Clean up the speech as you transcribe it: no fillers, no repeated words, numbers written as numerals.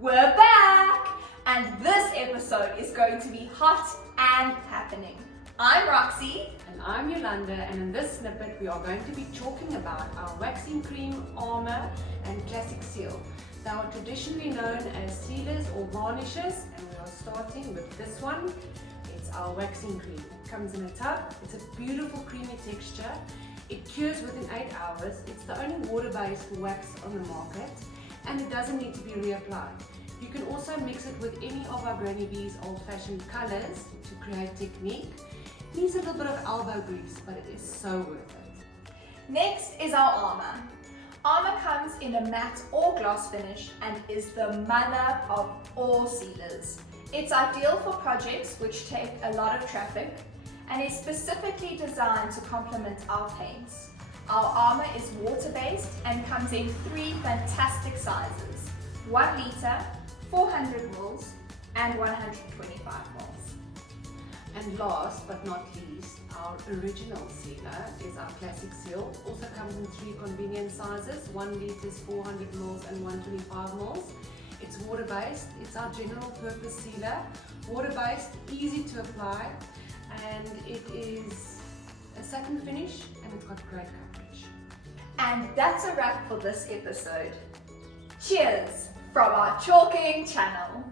We're back! And this episode is going to be hot and happening. I'm Roxy. And I'm Yolanda, and in this snippet we are going to be talking about our waxing cream, Armour and Classic Seal. They are traditionally known as sealers or varnishes, and we are starting with this one. It's our waxing cream. It comes in a tub. It's a beautiful creamy texture. It cures within 8 hours. It's the only water-based wax on the market, and it doesn't need to be reapplied. You can also mix it with any of our Granny Bee's old-fashioned colours to create technique. It needs a little bit of elbow grease, but it is so worth it. Next is our Armour. Armour comes in a matte or gloss finish and is the mother of all sealers. It's ideal for projects which take a lot of traffic and is specifically designed to complement our paints. Our Armour is water-based and comes in 3 fantastic sizes: 1 litre, 400 ml and 125 ml. And last but not least, our original sealer is our Classic Seal. Also comes in 3 convenient sizes: 1 litre, 400 ml and 125 ml. It's water-based. It's our general purpose sealer. Water-based, easy to apply, and it is a satin finish and it's got great coverage. And that's a wrap for this episode. Cheers from our Chalking channel.